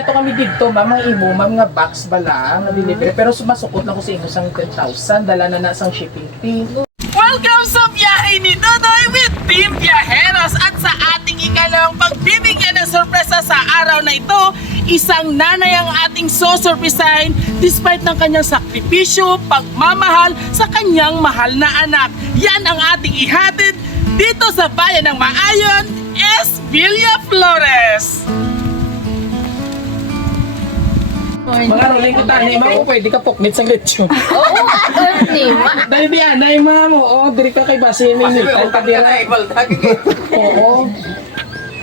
ato kami dito, ma'am, ang imo, ma'am, nga box bala, nga delivery. Pero sumasukot na ko sa inyo sang 10,000, dala na sang shipping fee. Welcome sa biyahe ni Dodoy with Team Viajeros at sa ating ikalawang pagbibigyan ng sorpresa sa araw na ito, isang nanay ang ating sosurpresahin despite ng kanyang sakripisyo, pagmamahal sa kanyang mahal na anak. Yan ang ating ihatid dito sa bayan ng Maayon, S. Villaflores. Mga rolling ko tayo, ima ko pwede ka puknit sa lechon. Oo, ni ma. Dahil di anay ma mo, diri ka kay Basin ni Nital kadira. Oo.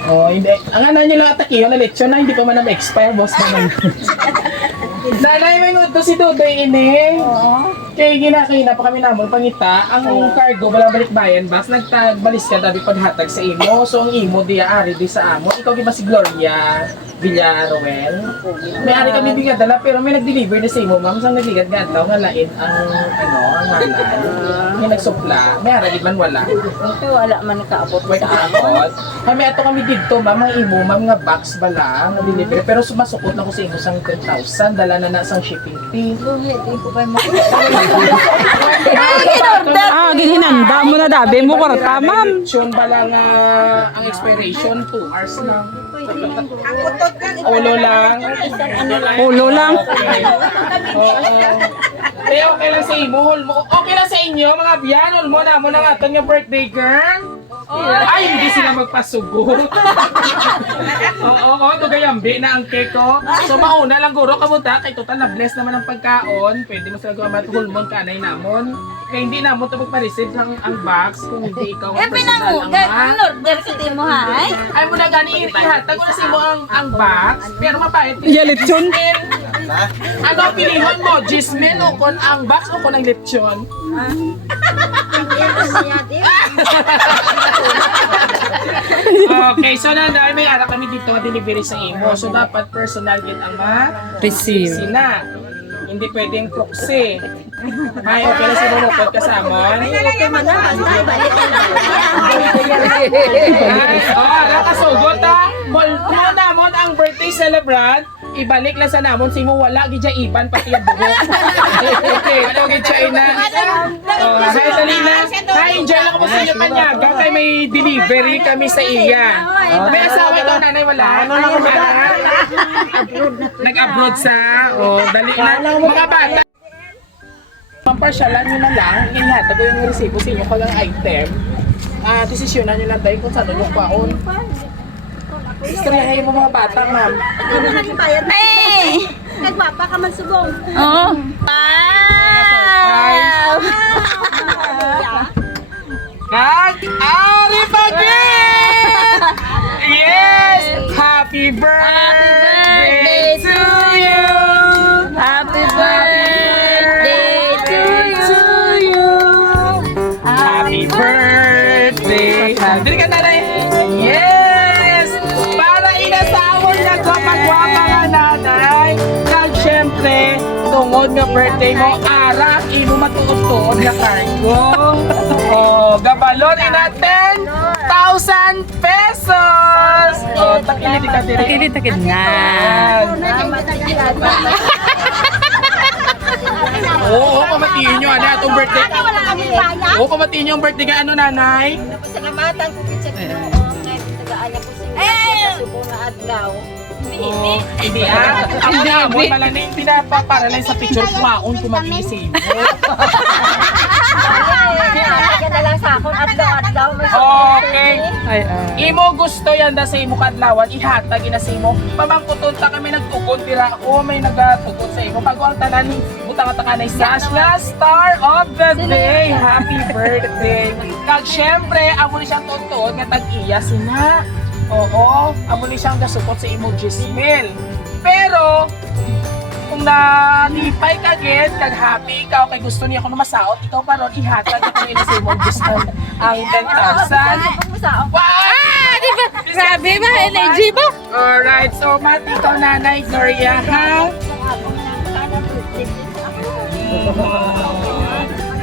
Oh, hindi. Ang ano nyo lang atakiyo na lechon na hindi pa man na-expire, boss naman. Nanay, may nudo si Dodoy ini. Oo. Kaya ginakina pa kami namon pangita. Ang cargo, wala balik bayan, bas nagtagbalis ka dabi paghatag sa imo. So ang imo, di ari di sa amo. Ikaw di ba si Gloria Villaroel? May ari kami bigyan dala, pero may nag-deliver na sa imo, ma'am. Sang nagligad nga nga lain ang ang halal. May nagsupla. May ari di man wala. Ito wala man kaabot Wait, sa ako. kami ato kami dito, ma'am, ang imo, ma'am, nga box bala, nga delivery. Pero sumasukot na ko sa imo sang 10,000, dala na sang shipping fee. Hindi ko pa mo. Ginhinanda mo na dabi mo kwarta, ma'am. Lechon bala nga ang expiration 2 hours lang. Ulo lang. Ulo lang. Okay. Okay lang sa imo, okay lang sa inyo, mga biyan, mo na nga ito yung birthday girl. Ay, hindi sila magpasugot. Oo, tugayambi na ang cake ko. So mauna lang guro kamunta, kay total na bless naman ang pagkaon. Pwede mo sila gawa hulmon kanay namon. Kaya hindi namon ito magpa-receive ang box kung hindi ikaw ang personal ang ma. Order sa mo hay. Ay mo na gani ihatag ko na sa imo ang box, pero mapait. Ya, lechon. Ano ang pinihon mo? Gismin o kon ang box o kon ang lechon? Okay, so nanay, may ara kami dito na delivery sa imo. So dapat personal yun ang Receive. sina. Hindi pwedeng proxy. May okay na si Monopod kasamon. Okay man na, basta balik na. Ay, nakasugot ha. Multo namon ang birthday celebrant. Ibalik lang sa namon si mo wala gidya iban pati ang buhok. Okay, ito gidya ina. Hi Talina. Hi, enjoy lang ko sa inyo panyaga kay may delivery kami sa iya. May asawa ito nanay wala. Nag-abroad sa dali na mga bata. Pamparsyalan nyo na lang, ihatag ko yung resibo sa inyo kagang item. Desisyonan nyo lang tayo kung saan yung paon. Istoryahin mo mga bata, ma'am. Ay! Nagpapa ka man subong. Oo. Wow! Ari Pagin! Yes! Happy birthday to you! Happy birthday to you! Happy birthday! Dili ka na rin! Yes! Para inasawon na gwapa-gwapa nga nanay! Kag syempre, tungod nga birthday mo, ara, imo matuod-tuod na cargo. Gabalon na 10,000 pesos! Takilid ka diri. Takilid nga. Oo, pamatiin nyo, ano, itong birthday. Wala kami baya. Oo, pamatiin nyo ang birthday ka, ano, nanay? Salamatan ko sa Ginoo. Ngayon tagaan ako sa subong na adlaw. Hindi Ang damon pala na yung pinapapara lang sa picture, kumaon kumagising. Kaya na lang sa akong adlaw-adlaw. Okay. Ay, Imo gusto yan da sa imo kadlawan, ihatag ina sa imo. Pamangkuton ta kami nagtukod tira ako, may nagatugon sa imo. Pag ang tanan butang takanay Sashla Star of the Day. Happy birthday. Kag syempre, amo ni siyang tutuod nga tag-iya sina. Oo, amo ni siyang gasupot sa imo Gismil. Pero kung nalipay ka agad, kag happy ikaw, kay gusto niya ako na masaot, ikaw pa ron, ihatag ako nila sa imo Gismil ang 10,000. Wow! grabe ba? Energy ba? Alright, so mati ikaw nanay Gloria, ha?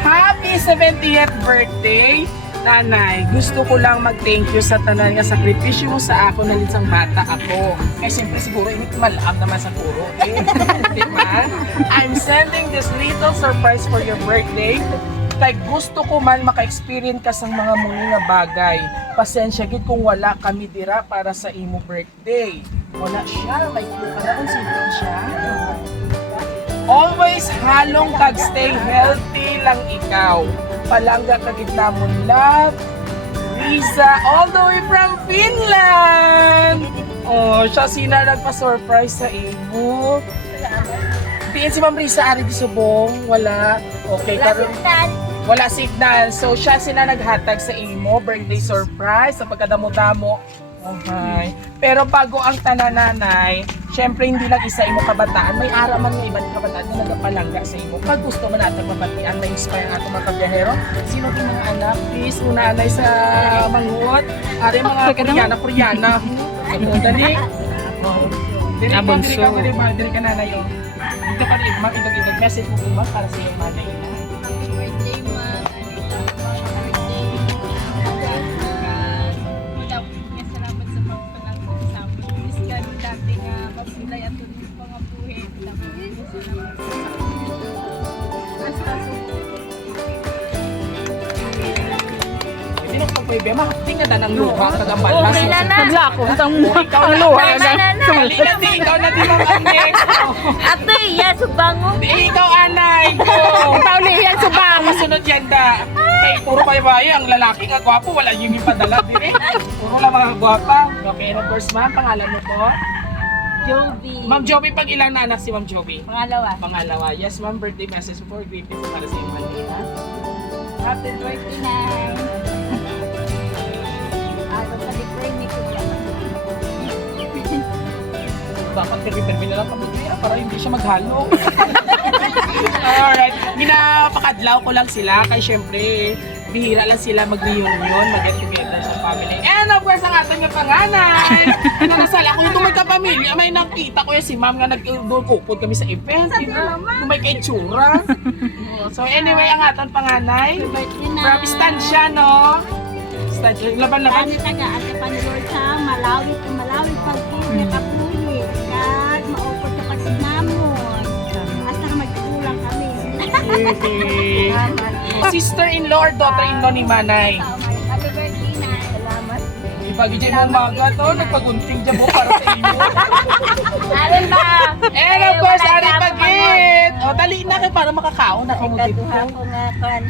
Happy 70th birthday! Nanay, gusto ko lang mag-thank you sa tanan nga sakripisyo mo sa ako na linsang bata ako. Kaya siyempre siguro ini malaam naman sa puro. Eh. Diba? I'm sending this little surprise for your birthday. Kay gusto ko man maka-experience ka sa mga muli nga bagay. Pasensya gid kung wala kami dira para sa imo birthday. Wala siya, may para kung sino siya. Always halong kag stay healthy lang ikaw. Palangga ka gitna mo love. Lisa all the way from Finland. Oh, siya sina nagpa-surprise sa imo. Tingin si Ma'am Risa ari di subong, wala. Okay, karon wala signal. So siya sina naghatag sa imo birthday surprise sa pagkadamo-damo. Okay. Pero bago ang tanananay, syempre hindi lang isa imo kabataan, may araman nga ibang kabataan na nagapalangga sa imo. Pag gusto mo natin mabatian, ma-inspire ang ating mga kabiyahero. Sino din mga anak? Please, unanay sa manguot. Ari mga Koreana. Dali. Dili ka nanay. Dito ka rin, mag-idog-idog. Message mo ba para sa iyong nanay? Birthday ma, Anita. Birthday. Salamat sa pagpalangkot sa amin. Miss God, dati nga masilay at tuloy mga buhay. Salamat sa basta Hindi nung pagpaibe, mahapting nga ng luha, kagambal. Okay na na. Naglakot ang Ikaw ang na, luha. Dali na di, ikaw na di mga anek. Ate, yes, bango. Ikaw anay ko. Pauli yan sa bang. Masunod yan da. Kay puro bayo-bayo, ang lalaki nga gwapo, wala yung ipadala din eh. Puro lang mga gwapa. Okay, and of course ma'am, pangalan mo po? Joby. Ma'am Joby, pag ilang na anak si Ma'am Joby? Pangalawa. Pangalawa. Yes ma'am, birthday message for greetings para sa iyong manila. Happy birthday na. Ako sa libre ni Kuya. Dapat permi-permi na lang kabutya para hindi siya maghalo. Alright, ginapakadlaw ko lang sila kay syempre bihira lang sila mag-reunion, mag-get together sa family. And of course, ang ating nga panganay, na nasala ko itong magkapamilya, may nakita ko yan si ma'am nga nag-doon kami sa event. Kung may kay tsura. So anyway, ang ating panganay, from Estancia, no? Estancia, laban-laban. Ano taga at panulor sa malawit na malawit pag-ibig kapuhi. Kag maupot ka pag sinamon. Hasta ka magkulang kami. Sister-in-law or daughter-in-law ni Manay. Happy birthday na. Salamat. Ipagigay mo umaga to, nagpagunting dyan mo para sa inyo. Alin ba? And of course, Ari Pagit! O, dali na kayo para makakaon na kayo dito. Ikaduha ko nga kan.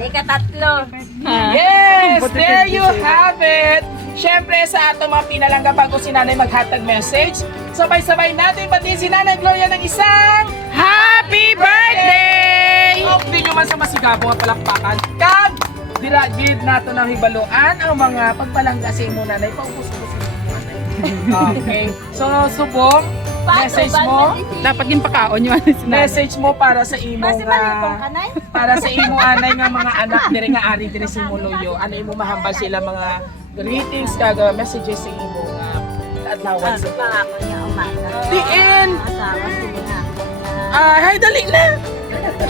Ikatatlo. Yes! There you have it! Siyempre sa ato mga pinalangga bago si Nanay maghatag message, sabay-sabay natin pati si Nanay Gloria ng isang Happy Birthday! O, hindi nyo man sa masigabo nga palakpakan. Kag, diragid nato ng hibaluan ang mga pagpalangga sa imo Nanay. Paupos-upos sa imo Nanay. Okay. So, subong, message mo. Dapat yung pakaon yun. Message mo para sa imo Basi malipong nga kanay. para sa imo anay nga mga anak diri nga ari diri sa imo loyo. Ano imo mahambal sila mga greetings kaga messages sa imo nga adlawan sa Pa ako niya umaga. Diin. Asawa sila nga ako na. Hay dali na.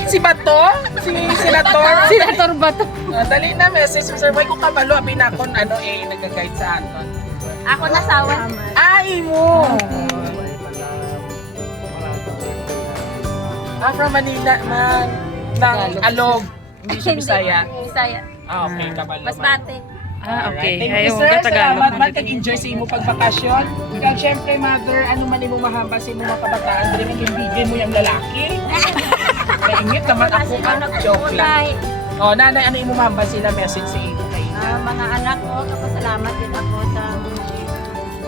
Si Bato, si Senator. Senator ba to? Dali na message mo sir. May ko kabalo abi na kon ano nag-guide sa aton. Ako nasawa. Ay mo. From Manila man ng Alog. Hindi siya Bisaya. Bisaya. Okay, kabalo. Mas bate. Okay. Thank Ayaw, you, sir. Tagalog. Salamat man. Kag-enjoy sa imo pagbakasyon. Kag syempre, mother, ano man imo mahamba sa imo mga kabataan, dili man gimbigyan mo yung lalaki. Kaingit naman ako ka. Joke lang. O, nanay, ano imo mahamba sila message sa imo kay Mga anak ko, kapasalamat din ako sa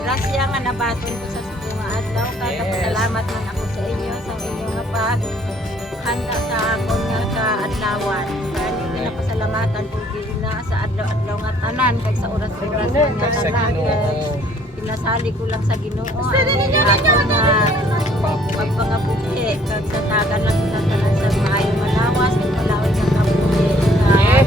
grasya nga nabaton ko sa mga adlaw. Yes. Kapasalamat man ako sa inyo, sa inyo nga paghanda sa akon nga kaadlawan. Kaya hindi napasalamatan ko na sa adlaw-adlaw nga tanan, kag sa oras-oras nga sa tanan. Ginoo. Kaya pinasali ko lang sa Ginoo. Ako nga pagpangabuhi, kag sa tagan lang ko sa tanan sa maayo malawas, kag malaway nga kabuhi. Yay!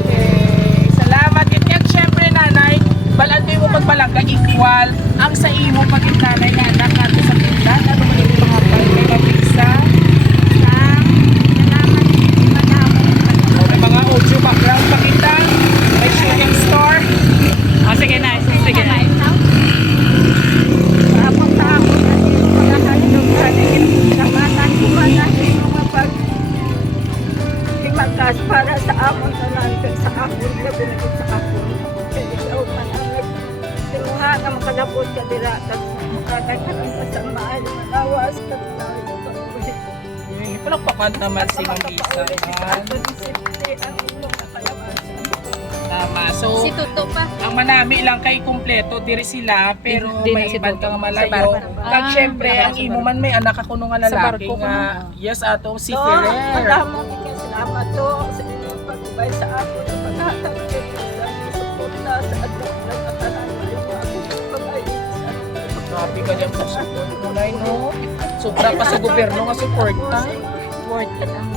Salamat. Kaya syempre, nanay, balantoy mo pagbalangga equal ang sa imo pagit nanay nga anak natin sa Finland. Ano man yung mga kay Mabisa? May mga audio background pakita. May shooting nagkaroon ka sa maayo malawas ka tayo pag-uwi. Palakpakan naman si Ma'am Lisa. Ito ni Sipte ang inyong nakalabasan. Tama. So, Si Tuto pa. ang manami lang kay kumpleto diri sila pero Di na may si iban Tuto. kang Sa malayo. barko. Kag syempre ang imo man may anak ako nung lalaki barko ko nga yes atong si So, Ferrer. maraming ikasalamat to sa inyong pag-ubay sa ako sa pagkakapit sa suporta sa adlaw ng katanan ng aking pag-ayos. Grabe ka diyan sa support mo na no. Sobra pa sa gobyerno nga suporta.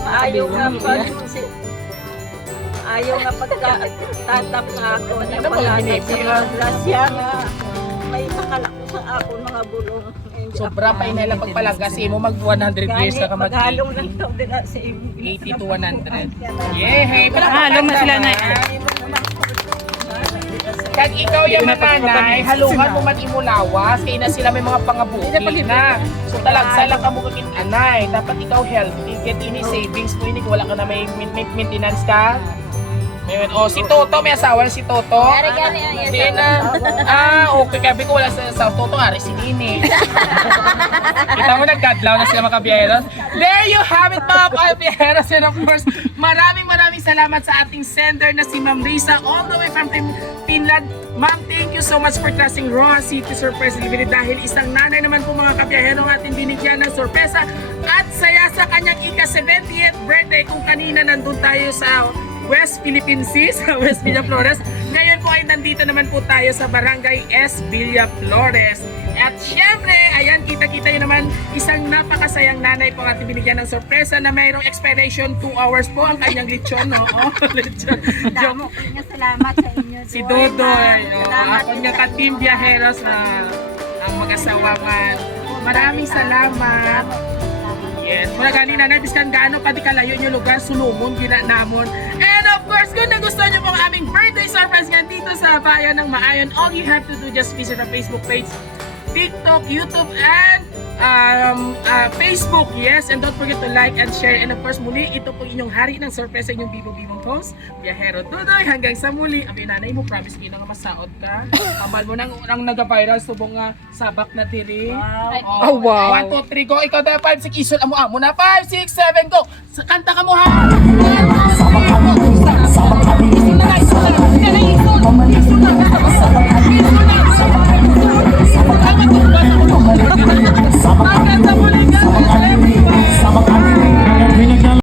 Ayaw nga ayaw nga pagkatatap nga ako na Ano ba pangalan binibigay? sa mga grasya nga may nakalako sa ako mga bulong. Sobra pa inala pagpalaga si mo mag 100 years na ka mag maghalong lang daw din sa 80 to 100. Yehey! Halong na sila, Nay. Kag ikaw yung mananay, halungan mo man imulawas, kaya na sila may mga pangabuki na. So talagsa lang ka mo kakin anay. Dapat ikaw healthy, get ini savings mo, ini wala ka na may maintenance ka. Ngayon, oh, si Toto, may asawa na si Toto. Hindi na. Okay, kabi ko wala sa Toto, ari si Nini. Kita mo, nagkadlaw na sila mga kabiyeros. There you have it, mga kabiyeros. And of course, maraming salamat sa ating sender na si Ma'am Risa all the way from Finland. Ma'am, thank you so much for trusting Roa City Surprise Delivery dahil isang nanay naman po mga kabiyahero ating binigyan ng sorpresa at saya sa kanyang ika-70th birthday kung kanina nandun tayo sa West Philippine Sea, sa West Villa Flores. Ngayon po ay nandito naman po tayo sa Barangay S. Villa Flores. At syempre, ayan, kita-kita nyo naman, isang napakasayang nanay po ang ating binigyan ng sorpresa na mayroong expiration 2 hours po ang kanyang lechon, no? Oh, lechon. Damo ko nga salamat sa inyo. Si Dodoy, ako nga ka-team biyaheros na ang mag-asawa man. Maraming salamat. Yes, mula ganina na biskan gaano pati kalayo nyo lugar, sulumon, ginanamon. And of course, kung nagustuhan nyo po ang aming birthday surprise nga dito sa bayan ng Maayon, all you have to do just visit our Facebook page, TikTok, YouTube, and Facebook. Yes, and don't forget to like and share. And of course, muli, ito po inyong hari ng surprise sa inyong Bibo-Bibong host, Biyahero Tudoy. Hanggang sa muli, ang nanay mo, promise ko na nga masaot ka. Amal mo nang nag-viral, subong nga sabak na tiri. Oh, wow. 1, 2, 3, go. Ikaw na 5, 6, isol amo na 5, 6, 7, go. Kanta ka mo ha.